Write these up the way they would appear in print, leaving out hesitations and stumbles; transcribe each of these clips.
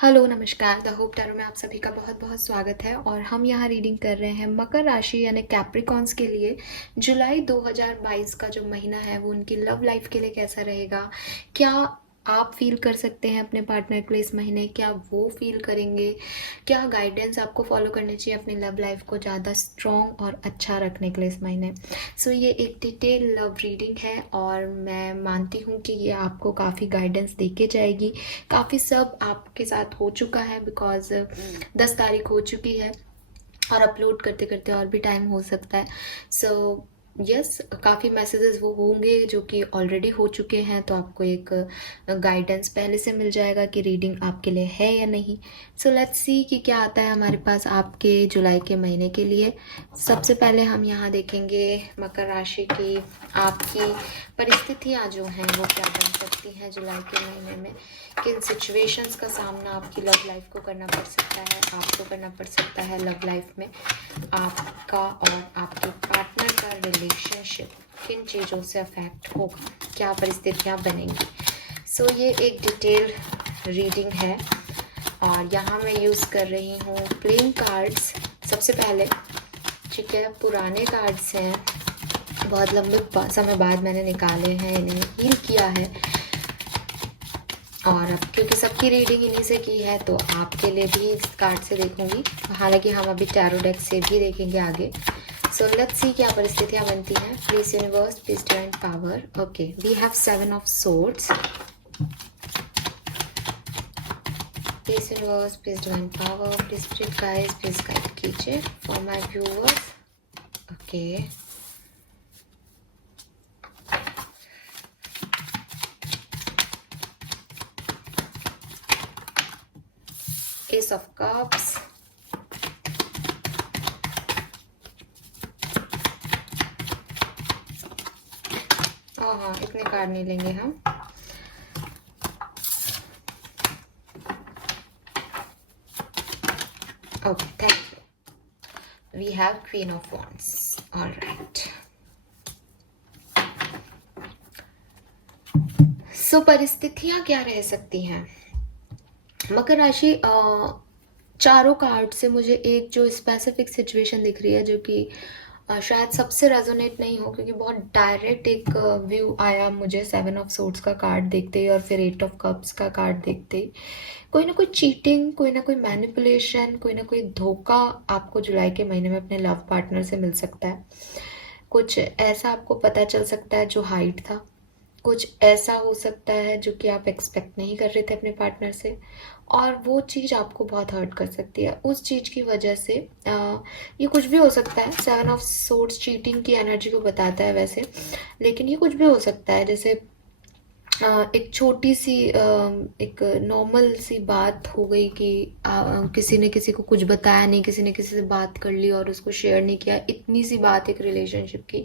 Hello, नमस्कार। The hope tarot में आप सभी का बहुत-बहुत स्वागत है और हम यहाँ रीडिंग कर रहे हैं मकर राशि यानी कैप्रिकॉन्स के लिए जुलाई 2022 का जो महीना है वो उनकी लव लाइफ के लिए कैसा रहेगा? क्या आप फ़ील कर सकते हैं अपने पार्टनर के लिए इस महीने? क्या वो फ़ील करेंगे? क्या गाइडेंस आपको फ़ॉलो करनी चाहिए अपनी लव लाइफ को ज़्यादा स्ट्रॉन्ग और अच्छा रखने के लिए इस महीने? सो ये एक डिटेल लव रीडिंग है और मैं मानती हूँ कि ये आपको काफ़ी गाइडेंस दे के जाएगी। काफ़ी सब आपके साथ हो चुका है बिकॉज़ 10 तारीख हो चुकी है और अपलोड करते करते और भी टाइम हो सकता है। सो यस, काफ़ी मैसेजेस वो होंगे जो कि ऑलरेडी हो चुके हैं, तो आपको एक गाइडेंस पहले से मिल जाएगा कि रीडिंग आपके लिए है या नहीं। सो लेट्स सी कि क्या आता है हमारे पास आपके जुलाई के महीने के लिए। सबसे पहले हम यहाँ देखेंगे मकर राशि की आपकी परिस्थितियाँ जो हैं वो क्या बन सकती हैं जुलाई के महीने में। किन सिचुएशंस का सामना आपकी लव लाइफ को करना पड़ सकता है, आपको करना पड़ सकता है लव लाइफ में। आपका और आपके पार्टनर का रिलेशनशिप किन चीज़ों से अफेक्ट होगा, क्या परिस्थितियाँ बनेंगी। सो ये एक डिटेल रीडिंग है और यहाँ मैं यूज़ कर रही हूँ प्लेइंग कार्ड्स सबसे पहले। ठीक है, पुराने कार्ड्स हैं, बहुत लंबे समय बाद मैंने निकाले हैं, इन्हें हील किया है और अब क्योंकि सबकी रीडिंग इन्हीं से की है तो आपके लिए भी इस कार्ड से देखूंगी। हालांकि हम अभी टैरो डेक से भी देखेंगे आगे। सो लेट्स सी क्या परिस्थितियां बनती हैं। Please universe, please divine power. Okay, we have 7 of swords. Please universe, please divine power, please spirit guides, please guide कीजिए for my viewers. Okay, ace of cups, हाँ इतने कार्ड नहीं लेंगे हम। Okay, thank you. We have queen of wands. Alright, so परिस्थितियां क्या रह सकती हैं मकर राशि। चारों कार्ड से मुझे एक जो स्पेसिफिक सिचुएशन दिख रही है जो कि शायद सबसे रेजोनेट नहीं हो, क्योंकि बहुत डायरेक्ट एक व्यू आया मुझे 7 ऑफ सोर्ड्स का कार्ड देखते ही और फिर 8 ऑफ कप्स का कार्ड देखते ही। कोई ना कोई चीटिंग, कोई ना कोई मैनिपुलेशन, कोई ना कोई धोखा आपको जुलाई के महीने में अपने लव पार्टनर से मिल सकता है। कुछ ऐसा आपको पता चल सकता है जो हाइड था, कुछ ऐसा हो सकता है जो कि आप एक्सपेक्ट नहीं कर रहे थे अपने पार्टनर से, और वो चीज़ आपको बहुत हर्ट कर सकती है। उस चीज़ की वजह से ये कुछ भी हो सकता है। 7 ऑफ सोर्ड्स चीटिंग की एनर्जी को बताता है वैसे, लेकिन ये कुछ भी हो सकता है। जैसे एक छोटी सी एक नॉर्मल सी बात हो गई कि किसी ने किसी को कुछ बताया नहीं, किसी ने किसी से बात कर ली और उसको शेयर नहीं किया, इतनी सी बात एक रिलेशनशिप की।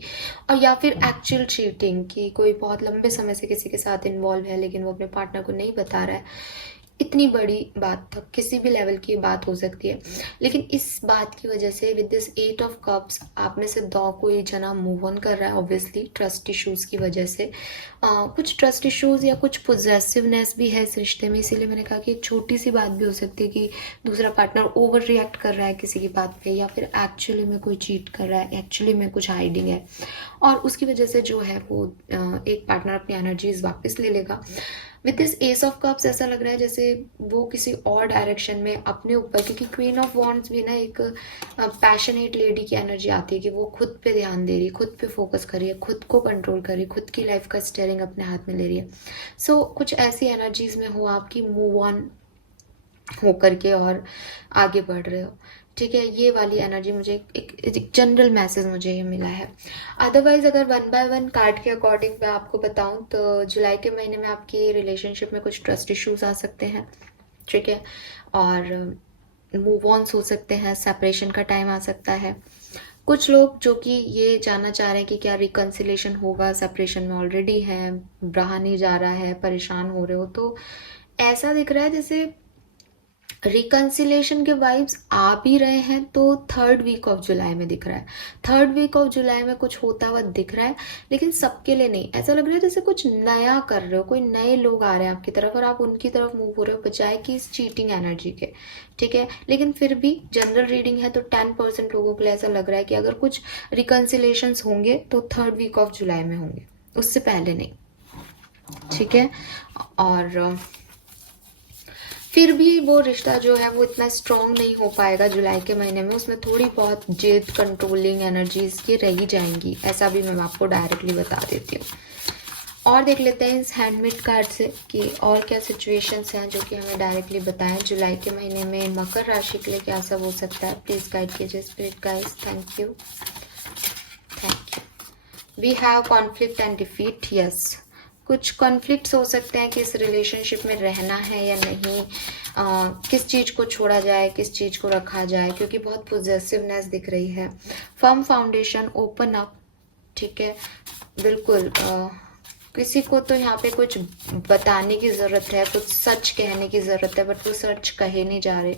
और या फिर एक्चुअल चीटिंग की, कोई बहुत लंबे समय से किसी के साथ इन्वॉल्व है लेकिन वो अपने पार्टनर को नहीं बता रहा है। इतनी बड़ी बात तक किसी भी लेवल की बात हो सकती है, लेकिन इस बात की वजह से विद दिस 8 ऑफ कप्स आप में से दो कोई जना मूव ऑन कर रहा है, ऑब्वियसली ट्रस्ट इश्यूज की वजह से। कुछ ट्रस्ट इश्यूज या कुछ पोजेसिवनेस भी है इस रिश्ते में, इसीलिए मैंने कहा कि एक छोटी सी बात भी हो सकती है कि दूसरा पार्टनर ओवर रिएक्ट कर रहा है किसी की बात पे, या फिर एक्चुअली में कोई चीट कर रहा है, एक्चुअली में कुछ हाइडिंग है, और उसकी वजह से जो है वो एक पार्टनर अपनी एनर्जीज वापस ले लेगा। With this S of cups ऐसा लग रहा है जैसे वो किसी और डायरेक्शन में अपने ऊपर, क्योंकि क्वीन ऑफ वॉन्ड्स भी ना एक पैशनेट लेडी की एनर्जी आती है कि वो खुद पे ध्यान दे रही है, खुद पे फोकस कर रही है, खुद को कंट्रोल कर रही है, खुद की लाइफ का स्टीयरिंग अपने हाथ में ले रही है। सो कुछ ऐसी एनर्जीज में हो आपकी, मूव ऑन होकर के और आगे बढ़ रहे हो। ठीक है, ये वाली एनर्जी मुझे एक जनरल मैसेज मुझे ये मिला है। अदरवाइज अगर 1 बाय 1 कार्ड के अकॉर्डिंग मैं आपको बताऊं तो जुलाई के महीने में आपकी रिलेशनशिप में कुछ ट्रस्ट इश्यूज आ सकते हैं। ठीक है, और मूव ऑन्स हो सकते हैं, सेपरेशन का टाइम आ सकता है। कुछ लोग जो कि ये जानना चाह रहे हैं कि क्या रिकन्सिलेशन होगा, सेपरेशन में ऑलरेडी है, रहा नहीं जा रहा है, परेशान हो रहे हो, तो ऐसा दिख रहा है जैसे रिकन्सिलेशन के वाइब्स आ भी रहे हैं तो थर्ड वीक ऑफ जुलाई में दिख रहा है। थर्ड वीक ऑफ जुलाई में कुछ होता हुआ दिख रहा है, लेकिन सबके लिए नहीं। ऐसा लग रहा है जैसे कुछ नया कर रहे हो, कोई नए लोग आ रहे हैं आपकी तरफ और आप उनकी तरफ मूव हो रहे हो बजाय कि इस चीटिंग एनर्जी के। ठीक है, लेकिन फिर भी जनरल रीडिंग है तो 10% लोगों के लिए ऐसा लग रहा है कि अगर कुछ रिकन्सिलेशंस होंगे तो थर्ड वीक ऑफ जुलाई में होंगे, उससे पहले नहीं। ठीक है, और फिर भी वो रिश्ता जो है वो इतना स्ट्रॉन्ग नहीं हो पाएगा जुलाई के महीने में, उसमें थोड़ी बहुत जिद, कंट्रोलिंग एनर्जीज की रह ही जाएंगी, ऐसा भी मैं आपको डायरेक्टली बता देती हूँ। और देख लेते हैं इस हैंडमेड कार्ड से कि और क्या सिचुएशंस हैं जो कि हमें डायरेक्टली बताएं जुलाई के महीने में मकर राशि के लिए क्या सब हो सकता है। प्लीज़ गाइड कीजिए spirit guys, thank you, thank you. We have conflict and defeat, yes. कुछ कॉन्फ्लिक्ट्स हो सकते हैं कि इस रिलेशनशिप में रहना है या नहीं, किस चीज़ को छोड़ा जाए, किस चीज़ को रखा जाए, क्योंकि बहुत पॉजिटिवनेस दिख रही है। Firm foundation, open up. ठीक है, बिल्कुल। किसी को तो यहाँ पे कुछ बताने की ज़रूरत है, कुछ सच कहने की ज़रूरत है, बट वो सच कहे नहीं जा रहे।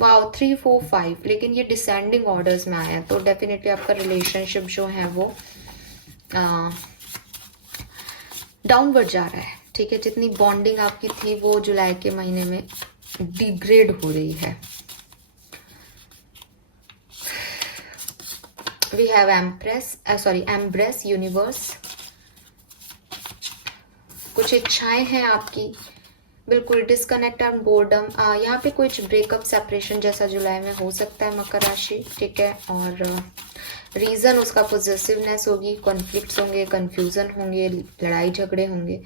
वाओ, 3 4 5, लेकिन ये डिसेंडिंग ऑर्डर्स में आया है, तो डेफिनेटली आपका रिलेशनशिप जो है वो डाउनवर्ड जा रहा है। ठीक है, जितनी बॉन्डिंग आपकी थी वो जुलाई के महीने में डिग्रेड हो रही है। We have embrace universe. कुछ इच्छाएं हैं आपकी, बिल्कुल। डिस्कनेक्ट एंड बोर्डम, यहाँ पे कुछ ब्रेकअप सेपरेशन जैसा जुलाई में हो सकता है मकर राशि। ठीक है, और रीज़न उसका पॉजिटिवनेस होगी, कॉन्फ्लिक्ट्स होंगे, कन्फ्यूज़न होंगे, लड़ाई झगड़े होंगे।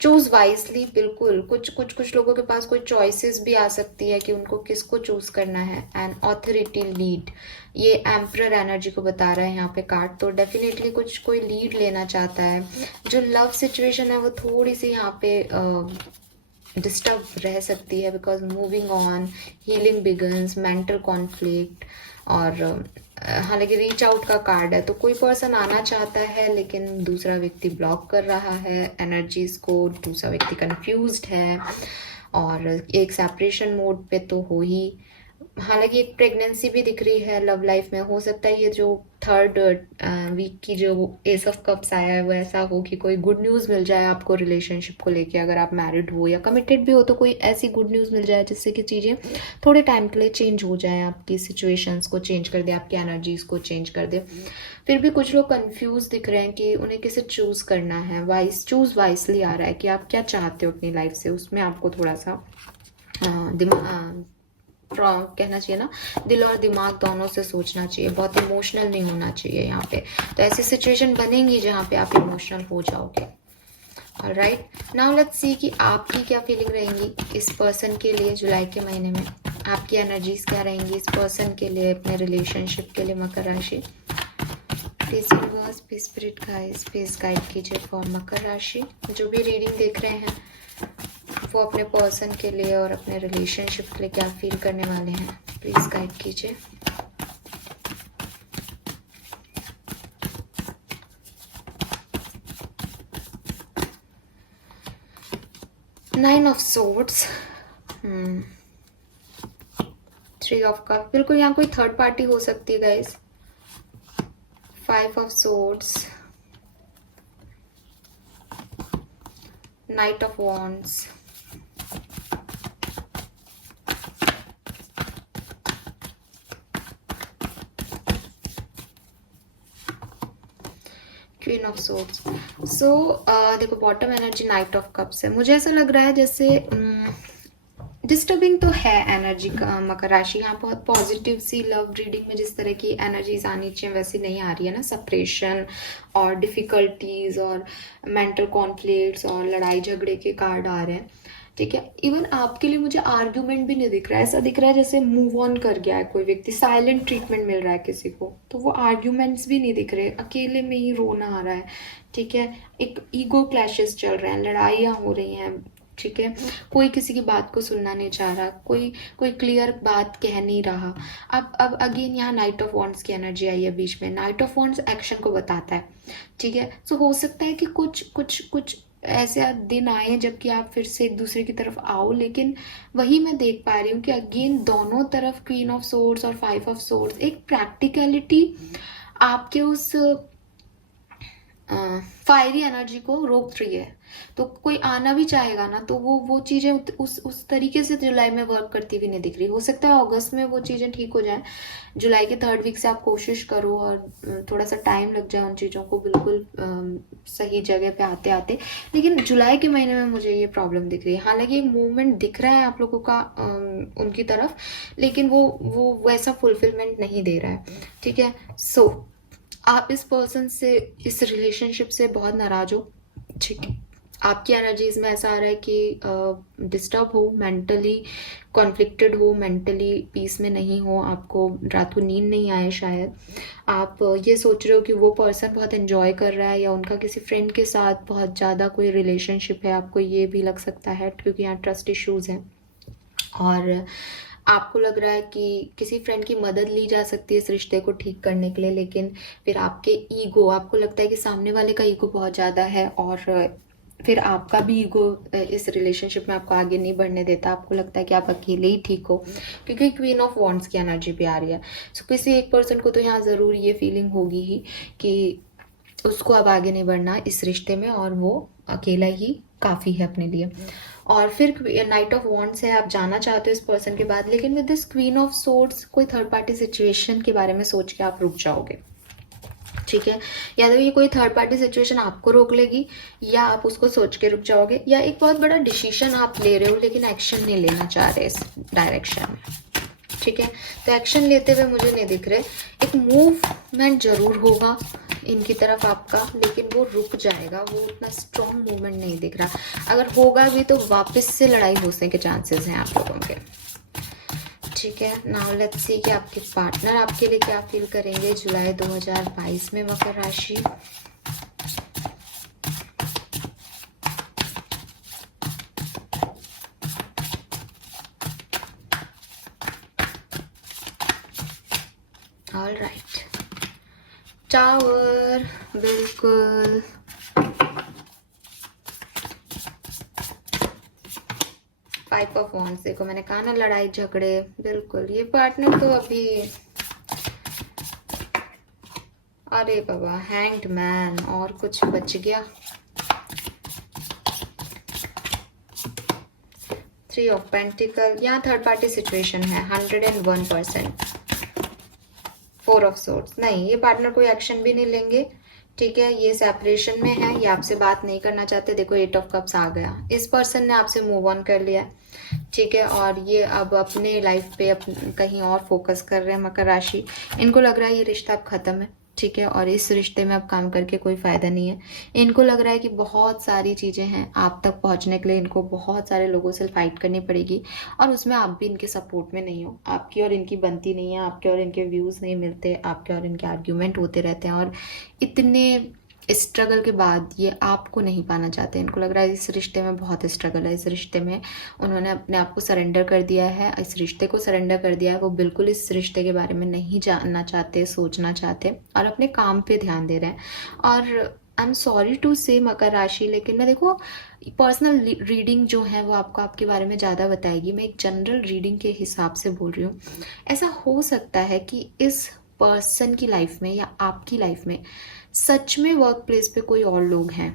चूज़ वाइजली, बिल्कुल। कुछ लोगों के पास कोई चॉइसेस भी आ सकती है कि उनको किसको चूज़ करना है। एंड ऑथोरिटी, लीड, ये एम्परर एनर्जी को बता रहा है यहाँ पे कार्ड, तो डेफिनेटली कुछ कोई लीड लेना चाहता है। जो लव सिचुएशन है वो थोड़ी सी यहाँ पे डिस्टर्ब रह सकती है, because moving on, healing begins, mental conflict. और हालांकि रीच आउट का कार्ड है, तो कोई पर्सन आना चाहता है लेकिन दूसरा व्यक्ति ब्लॉक कर रहा है एनर्जीज को, दूसरा व्यक्ति कंफ्यूज्ड है, और एक सेपरेशन मोड पे तो हो ही। हालांकि एक प्रेगनेंसी भी दिख रही है लव लाइफ में। हो सकता है ये जो थर्ड वीक की जो एस ऑफ कप्स आया है वो ऐसा हो कि कोई गुड न्यूज़ मिल जाए आपको रिलेशनशिप को लेके। अगर आप मैरिड हो या कमिटेड भी हो तो कोई ऐसी गुड न्यूज़ मिल जाए जिससे कि चीज़ें थोड़े टाइम के लिए चेंज हो जाए, आपकी सिचुएशंस को चेंज कर दे, आपकी एनर्जीज को चेंज कर दे। फिर भी कुछ लोग कंफ्यूज दिख रहे हैं कि उन्हें किसे चूज़ करना है। चूज़ वाइसली आ रहा है कि आप क्या चाहते हो अपनी लाइफ से, उसमें आपको थोड़ा सा दिमाग कहना चाहिए ना, दिल और दिमाग दोनों से सोचना चाहिए, बहुत इमोशनल नहीं होना चाहिए यहाँ पे। तो ऐसी सिचुएशन बनेंगी जहाँ पे आप इमोशनल हो जाओगे। ऑलराइट, नाउ लेट्स सी कि आपकी क्या फीलिंग रहेंगी इस पर्सन के लिए जुलाई के महीने में। आपकी एनर्जीज क्या रहेंगी इस पर्सन के लिए, अपने रिलेशनशिप के लिए मकर राशि। Please universe, please spirit guides, please guide कीजिए फॉर मकर राशि। जो भी रीडिंग देख रहे हैं वो अपने पर्सन के लिए और अपने रिलेशनशिप के लिए क्या फील करने वाले हैं, प्लीज गाइड कीजिए। Nine of swords, 3 of cup, बिल्कुल यहाँ कोई थर्ड पार्टी हो सकती है guys. 5 of swords, knight of wands, queen of swords. So देखो bottom energy knight of cups है। मुझे ऐसा लग रहा है जैसे डिस्टर्बिंग तो है एनर्जी का मकर राशि। यहाँ बहुत पॉजिटिव सी लव रीडिंग में जिस तरह की एनर्जीज आनी चाहिए वैसी नहीं आ रही है ना। सेपरेशन और डिफ़िकल्टीज और मेंटल कॉन्फ्लिक्ट्स और लड़ाई झगड़े के कार्ड आ रहे हैं। ठीक है, इवन आपके लिए मुझे आर्ग्यूमेंट भी नहीं दिख रहा है। ऐसा दिख रहा है जैसे मूव ऑन कर गया है कोई व्यक्ति, साइलेंट ट्रीटमेंट मिल रहा है किसी को, तो वो आर्ग्यूमेंट्स भी नहीं दिख रहे, अकेले में ही रोना आ रहा है। ठीक है, एक ईगो क्लैशेस चल रहे हैं, लड़ाइयाँ हो रही हैं। ठीक है, कोई किसी की बात को सुनना नहीं चाह रहा, कोई क्लियर बात कह नहीं रहा। अब अगेन यहाँ नाइट ऑफ वॉन्ड्स की एनर्जी आई है बीच में। नाइट ऑफ वॉन्ड्स एक्शन को बताता है। ठीक है, सो हो सकता है कि कुछ ऐसे दिन आए हैं जबकि आप फिर से एक दूसरे की तरफ आओ, लेकिन वही मैं देख पा रही हूँ कि अगेन दोनों तरफ क्वीन ऑफ सोर्ड्स और फाइव ऑफ सोर्ड्स एक प्रैक्टिकलिटी आपके उस फायरी एनर्जी को रोक रही है। तो कोई आना भी चाहेगा ना, तो वो चीज़ें उस तरीके से जुलाई में वर्क करती हुई नहीं दिख रही। हो सकता है अगस्त में वो चीज़ें ठीक हो जाएं, जुलाई के 3rd वीक से आप कोशिश करो और थोड़ा सा टाइम लग जाए उन चीज़ों को बिल्कुल सही जगह पे आते आते, लेकिन जुलाई के महीने में मुझे ये प्रॉब्लम दिख रही है। हालांकि एक मूवमेंट दिख रहा है आप लोगों का उनकी तरफ, लेकिन वो वैसा फुलफिलमेंट नहीं दे रहा है। ठीक है, सो आप इस पर्सन से, इस रिलेशनशिप से बहुत नाराज हो। ठीक है, आपकी एनर्जीज में ऐसा आ रहा है कि डिस्टर्ब हो, मेंटली कॉन्फ्लिक्टेड हो, मेंटली पीस में नहीं हो, आपको रात को नींद नहीं आए, शायद आप ये सोच रहे हो कि वो पर्सन बहुत एंजॉय कर रहा है या उनका किसी फ्रेंड के साथ बहुत ज़्यादा कोई रिलेशनशिप है, आपको ये भी लग सकता है क्योंकि यहाँ ट्रस्ट इश्यूज हैं। और आपको लग रहा है कि किसी फ्रेंड की मदद ली जा सकती है इस रिश्ते को ठीक करने के लिए, लेकिन फिर आपके ईगो, आपको लगता है कि सामने वाले का ईगो बहुत ज़्यादा है और फिर आपका भी ईगो इस रिलेशनशिप में आपको आगे नहीं बढ़ने देता। आपको लगता है कि आप अकेले ही ठीक हो, क्योंकि क्वीन ऑफ वॉन्ड्स की एनर्जी भी आ रही है। सो किसी एक पर्सन को तो यहाँ ज़रूर ये फीलिंग होगी ही कि उसको अब आगे नहीं बढ़ना इस रिश्ते में और वो अकेला ही काफ़ी है अपने लिए। और फिर नाइट ऑफ वॉन्ड्स है, आप जाना चाहते हो इस पर्सन के बाद, लेकिन with this queen of swords कोई थर्ड पार्टी सिचुएशन के बारे में सोच के आप रुक जाओगे। ठीक है, या तो ये कोई थर्ड पार्टी सिचुएशन आपको रोक लेगी या आप उसको सोच के रुक जाओगे, या एक बहुत बड़ा डिसीजन आप ले रहे हो लेकिन एक्शन नहीं लेना चाह रहे इस डायरेक्शन में। ठीक है, तो एक्शन लेते हुए मुझे नहीं दिख रहे। एक मूवमेंट जरूर होगा इनकी तरफ आपका, लेकिन वो रुक जाएगा, वो उतना स्ट्रॉन्ग मूवमेंट नहीं दिख रहा। अगर होगा भी तो वापस से लड़ाई होने के चांसेस हैं आप लोगों के। ठीक है, नाउ लेट्स सी कि आपके पार्टनर आपके लिए क्या फील करेंगे जुलाई 2022 में मकर राशि। ऑल राइट, टावर, बिल्कुल फाइव ऑफ वॉन्ड्स। देखो मैंने कहा ना, लड़ाई झगड़े, बिल्कुल ये पार्टनर तो अभी, अरे बाबा, हैंग्ड मैन, और कुछ बच गया। 3 ऑफ पेंटिकल, यहाँ थर्ड पार्टी सिचुएशन है 101%। 4 ऑफ सोर्ड्स, नहीं ये पार्टनर कोई एक्शन भी नहीं लेंगे। ठीक है, ये सेपरेशन में है, ये आपसे बात नहीं करना चाहते। देखो 8 ऑफ कप्स आ गया, इस पर्सन ने आपसे मूव ऑन कर लिया। ठीक है, और ये अब अपने लाइफ पे कहीं और फोकस कर रहे हैं मकर राशि। इनको लग रहा है ये रिश्ता अब खत्म है। ठीक है, और इस रिश्ते में अब काम करके कोई फायदा नहीं है। इनको लग रहा है कि बहुत सारी चीजें हैं, आप तक पहुंचने के लिए इनको बहुत सारे लोगों से फाइट करनी पड़ेगी, और उसमें आप भी इनके सपोर्ट में नहीं हो। आपकी और इनकी बनती नहीं है, आपके और इनके व्यूज नहीं मिलते, आपके और इनके आर्ग्यूमेंट होते रहते हैं, और इतने स्ट्रगल के बाद ये आपको नहीं पाना चाहते। इनको लग रहा है इस रिश्ते में बहुत स्ट्रगल है, इस रिश्ते में उन्होंने अपने आप को सरेंडर कर दिया है, इस रिश्ते को सरेंडर कर दिया है। वो बिल्कुल इस रिश्ते के बारे में नहीं जानना चाहते, सोचना चाहते, और अपने काम पे ध्यान दे रहे हैं। और आई एम सॉरी टू से मकर राशि, लेकिन मैं देखो पर्सनल रीडिंग जो है वो आपको आपके बारे में ज़्यादा बताएगी। मैं एक जनरल रीडिंग के हिसाब से बोल रही हूँ। ऐसा हो सकता है कि इस पर्सन की लाइफ में या आपकी लाइफ में सच में वर्क प्लेस पे कोई और लोग हैं।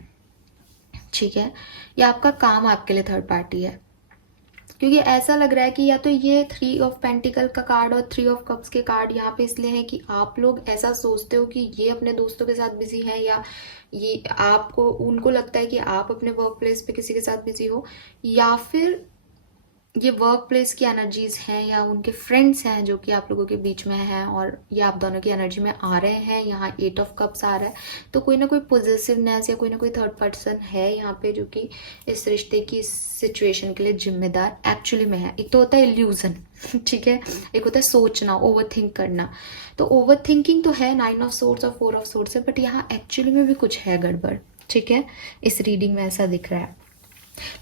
ठीक है, या आपका काम आपके लिए थर्ड पार्टी है, क्योंकि ऐसा लग रहा है कि या तो ये 3 ऑफ पेंटिकल का कार्ड और 3 ऑफ कप्स के कार्ड यहाँ पे इसलिए है कि आप लोग ऐसा सोचते हो कि ये अपने दोस्तों के साथ बिजी है, या ये आपको, उनको लगता है कि आप अपने वर्क प्लेस पे किसी के साथ बिजी हो, या फिर ये वर्क प्लेस की एनर्जीज हैं या उनके फ्रेंड्स हैं जो कि आप लोगों के बीच में हैं, और ये आप दोनों की एनर्जी में आ रहे हैं। यहाँ 8 ऑफ कप्स आ रहा है, तो कोई ना कोई पॉजिटिवनेस या कोई ना कोई थर्ड पर्सन है यहाँ पे जो कि इस रिश्ते की सिचुएशन के लिए जिम्मेदार एक्चुअली में है। एक तो होता है इल्यूजन, ठीक है, एक होता है सोचना, ओवर थिंक करना। तो ओवर थिंकिंग तो है 9 ऑफ सोर्ड्स और 4 ऑफ सोर्ड्स है, बट यहाँ एक्चुअली में भी कुछ है गड़बड़। ठीक है, इस रीडिंग में ऐसा दिख रहा है,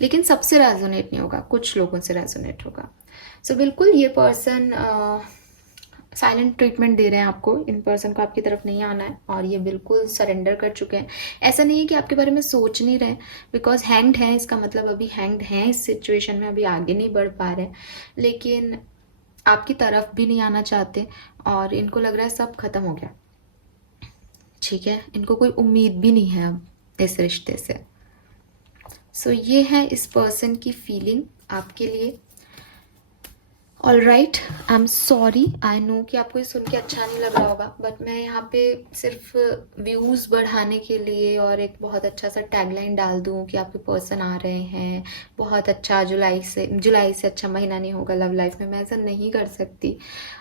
लेकिन सबसे रेजोनेट नहीं होगा, कुछ लोगों से रेजोनेट होगा। सो बिल्कुल ये पर्सन साइलेंट ट्रीटमेंट दे रहे हैं आपको, इन पर्सन को आपकी तरफ नहीं आना है और ये बिल्कुल सरेंडर कर चुके हैं। ऐसा नहीं है कि आपके बारे में सोच नहीं रहे, बिकॉज हैंग्ड है, इसका मतलब अभी हैंग्ड हैं इस सिचुएशन में, अभी आगे नहीं बढ़ पा रहे, लेकिन आपकी तरफ भी नहीं आना चाहते और इनको लग रहा है सब खत्म हो गया। ठीक है, इनको कोई उम्मीद भी नहीं है अब इस रिश्ते से। सो ये है इस पर्सन की फीलिंग आपके लिए। All right, I am sorry, I know कि आपको ये सुन के अच्छा नहीं लग रहा होगा, बट मैं यहाँ पे सिर्फ व्यूज़ बढ़ाने के लिए और एक बहुत अच्छा सा टैगलाइन डाल दूँ कि आपके पर्सन आ रहे हैं, बहुत अच्छा, जुलाई से अच्छा महीना नहीं होगा लव लाइफ में, मैं ऐसा नहीं कर सकती।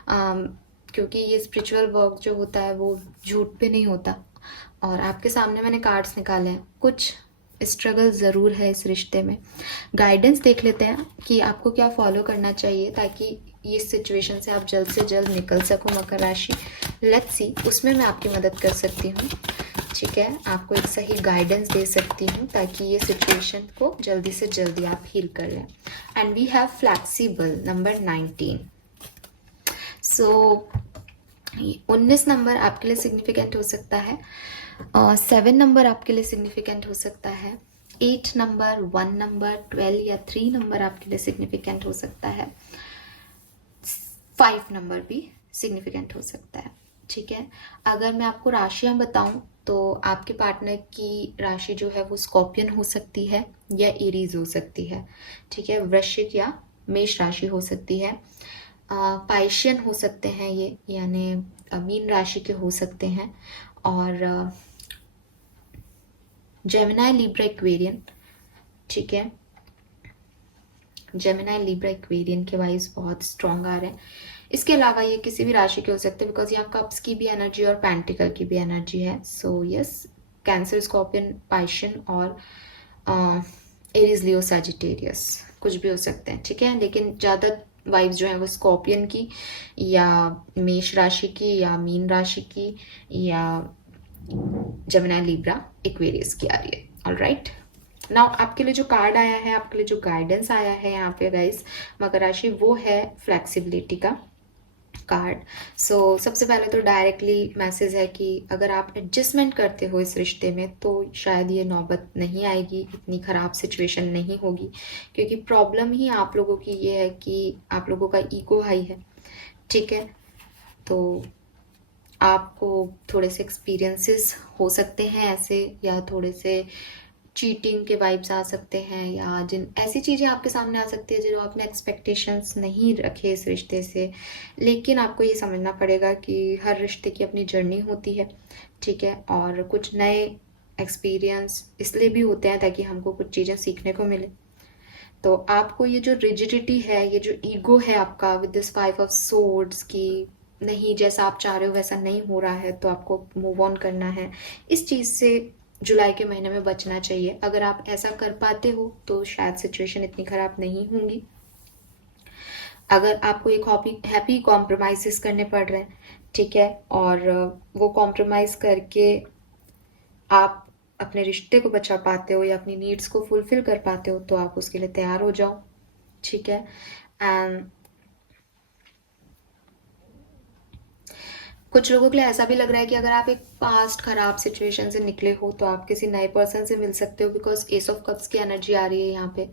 क्योंकि ये स्पिरिचुअल वर्क जो होता है वो झूठ पे नहीं होता। और आपके सामने मैंने कार्ड्स निकाले हैं, कुछ स्ट्रगल ज़रूर है इस रिश्ते में। गाइडेंस देख लेते हैं कि आपको क्या फॉलो करना चाहिए ताकि ये सिचुएशन से आप जल्द से जल्द निकल सको मकर राशि। लेट्स सी, उसमें मैं आपकी मदद कर सकती हूँ। ठीक है, आपको एक सही गाइडेंस दे सकती हूँ ताकि ये सिचुएशन को जल्दी से जल्दी आप हील कर लें। And we have flexible number 19। So 19 number आपके लिए सिग्निफिकेंट हो सकता है, 7 नंबर आपके लिए सिग्निफिकेंट हो सकता है, 8 नंबर, 1 नंबर, 12 या 3 नंबर आपके लिए सिग्निफिकेंट हो सकता है, 5 नंबर भी सिग्निफिकेंट हो सकता है। ठीक है, अगर मैं आपको राशियां बताऊं तो आपके पार्टनर की राशि जो है वो स्कॉर्पियन हो सकती है या एरीज हो सकती है। ठीक है, वृश्चिक या मेष राशि हो सकती है, पाइशियन हो सकते हैं ये, यानी मीन राशि के हो सकते हैं, और जेमिनाई, लिब्रा, एक्वेरियन। ठीक है, जेमिनाई, लिब्रा, एक्वेरियन के वाइज बहुत स्ट्रॉन्ग आ रहे हैं। इसके अलावा ये किसी भी राशि के हो सकते हैं, बिकॉज यहाँ कप्स की भी एनर्जी और पेंटिकल की भी एनर्जी है। सो यस, कैंसर, स्कॉर्पियन, पाइशियन और एरीज, लियो, सैजिटेरियस कुछ भी हो सकते हैं। ठीक है, लेकिन ज़्यादा वाइब्स जो है वो स्कॉर्पियन की या मेष राशि की या मीन राशि की या जेमिनी, लिब्रा, एक्वेरियस की आ रही है। ऑल राइट, नाउ आपके लिए जो कार्ड आया है, आपके लिए जो गाइडेंस आया है यहाँ पे गाइस मकर राशि, वो है फ्लेक्सिबिलिटी का कार्ड। सो सबसे पहले तो डायरेक्टली मैसेज है कि अगर आप एडजस्टमेंट करते हो इस रिश्ते में तो शायद ये नौबत नहीं आएगी, इतनी ख़राब सिचुएशन नहीं होगी, क्योंकि प्रॉब्लम ही आप लोगों की ये है कि आप लोगों का ईगो हाई है। ठीक है, तो आपको थोड़े से एक्सपीरियंसेस हो सकते हैं ऐसे, या थोड़े से चीटिंग के वाइब्स आ सकते हैं, या जिन ऐसी चीज़ें आपके सामने आ सकती है जो आपने एक्सपेक्टेशंस नहीं रखे इस रिश्ते से। लेकिन आपको ये समझना पड़ेगा कि हर रिश्ते की अपनी जर्नी होती है। ठीक है, और कुछ नए एक्सपीरियंस इसलिए भी होते हैं ताकि हमको कुछ चीज़ें सीखने को मिले। तो आपको ये जो रिजिडिटी है, ये जो ईगो है आपका विद दिस 5 ऑफ सोर्ड्स की, नहीं जैसा आप चाह रहे हो वैसा नहीं हो रहा है, तो आपको मूव ऑन करना है। इस चीज़ से जुलाई के महीने में बचना चाहिए। अगर आप ऐसा कर पाते हो तो शायद सिचुएशन इतनी ख़राब नहीं होंगी। अगर आपको एक हैप्पी कॉम्प्रोमाइज़ करने पड़ रहे हैं, ठीक है, और वो कॉम्प्रोमाइज़ करके आप अपने रिश्ते को बचा पाते हो या अपनी नीड्स को फुलफिल कर पाते हो तो आप उसके लिए तैयार हो जाओ। ठीक है, एंड कुछ लोगों के लिए ऐसा भी लग रहा है कि अगर आप एक पास्ट खराब सिचुएशन से निकले हो तो आप किसी नए पर्सन से मिल सकते हो, बिकॉज एस ऑफ कप्स की एनर्जी आ रही है यहाँ पे।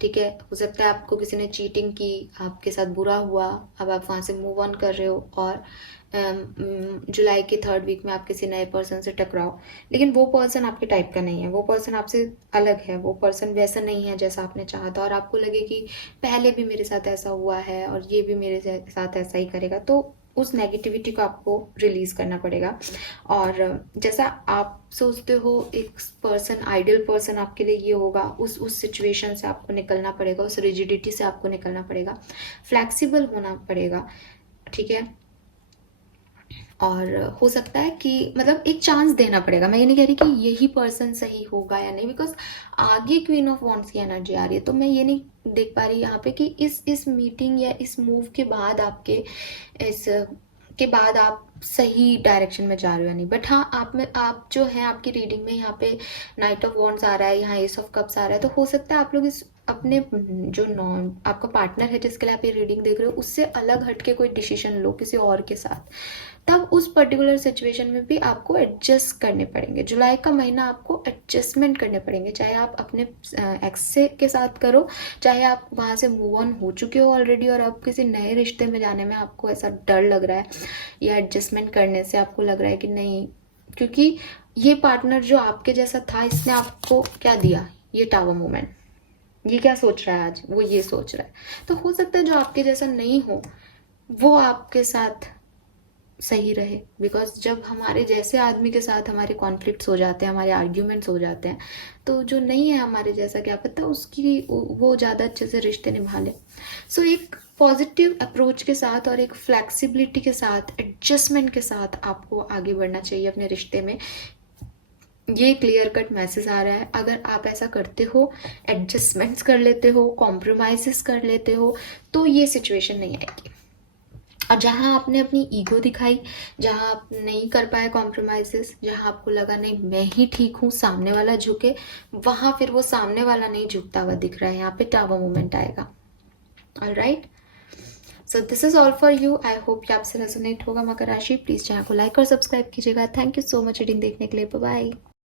ठीक है, हो सकता है आपको किसी ने चीटिंग की, आपके साथ बुरा हुआ, अब आप वहाँ से मूव ऑन कर रहे हो और जुलाई के 3rd वीक में आप किसी नए पर्सन से टकराओ, लेकिन वो पर्सन आपके टाइप का नहीं है, वो पर्सन आपसे अलग है, वो पर्सन वैसा नहीं है जैसा आपने चाहा था, और आपको लगे कि पहले भी मेरे साथ ऐसा हुआ है और ये भी मेरे साथ ऐसा ही करेगा, तो उस नेगेटिविटी को आपको रिलीज करना पड़ेगा। और जैसा आप सोचते हो एक पर्सन, आइडियल पर्सन आपके लिए ये होगा, उस सिचुएशन से आपको निकलना पड़ेगा, उस रिजिडिटी से आपको निकलना पड़ेगा, फ्लैक्सिबल होना पड़ेगा। ठीक है, और हो सकता है कि मतलब एक चांस देना पड़ेगा। मैं ये नहीं कह रही कि यही पर्सन सही होगा या नहीं, बिकॉज आगे क्वीन ऑफ वॉन्ड्स की एनर्जी आ रही है, तो मैं ये नहीं देख पा रही यहाँ पे कि इस मीटिंग या इस मूव के बाद आपके इस के बाद आप सही डायरेक्शन में जा रहे हो या नहीं। बट हाँ, आप जो है आपकी रीडिंग में यहाँ पे नाइट ऑफ वॉन्ड्स आ रहा है, यहाँ एस ऑफ कप्स आ रहा है, तो हो सकता है आप लोग इस अपने जो नॉन आपका पार्टनर है जिसके लिए आप ये रीडिंग देख रहे हो उससे अलग हट के कोई डिसीजन लो किसी और के साथ, तब उस पर्टिकुलर सिचुएशन में भी आपको एडजस्ट करने पड़ेंगे। जुलाई का महीना आपको एडजस्टमेंट करने पड़ेंगे, चाहे आप अपने एक्स से के साथ करो, चाहे आप वहाँ से मूव ऑन हो चुके हो ऑलरेडी और अब किसी नए रिश्ते में जाने में आपको ऐसा डर लग रहा है या एडजस्टमेंट करने से आपको लग रहा है कि नहीं, क्योंकि ये पार्टनर जो आपके जैसा था इसने आपको क्या दिया, ये टावर मोमेंट, ये क्या सोच रहा है आज, वो ये सोच रहा है। तो हो सकता है जो आपके जैसा नहीं हो वो आपके साथ सही रहे, बिकॉज जब हमारे जैसे आदमी के साथ हमारे कॉन्फ्लिक्ट्स हो जाते हैं, हमारे आर्ग्यूमेंट्स हो जाते हैं, तो जो नहीं है हमारे जैसा क्या पता उसकी वो ज़्यादा अच्छे से रिश्ते निभा ले। सो एक पॉजिटिव अप्रोच के साथ और एक फ्लैक्सिबिलिटी के साथ, एडजस्टमेंट के साथ आपको आगे बढ़ना चाहिए अपने रिश्ते में। ये क्लियर कट मैसेज आ रहा है। अगर आप ऐसा करते हो, एडजस्टमेंट्स कर लेते हो, कॉम्प्रोमाइज़ कर लेते हो, तो ये सिचुएशन नहीं आएगी। और जहाँ आपने अपनी ईगो दिखाई, जहाँ आप नहीं कर पाए कॉम्प्रोमाइज़, जहाँ आपको लगा नहीं मैं ही ठीक हूँ, सामने वाला झुके, वहाँ फिर वो सामने वाला नहीं झुकता हुआ दिख रहा है, यहाँ पे टावर मोमेंट आएगा। Alright, so this is all for you. I hope कि आपसे रेजोनेट होगा मकर राशि। प्लीज़ चैनल को लाइक और सब्सक्राइब कीजिएगा। Thank you so much reading देखने के लिए। Bye bye.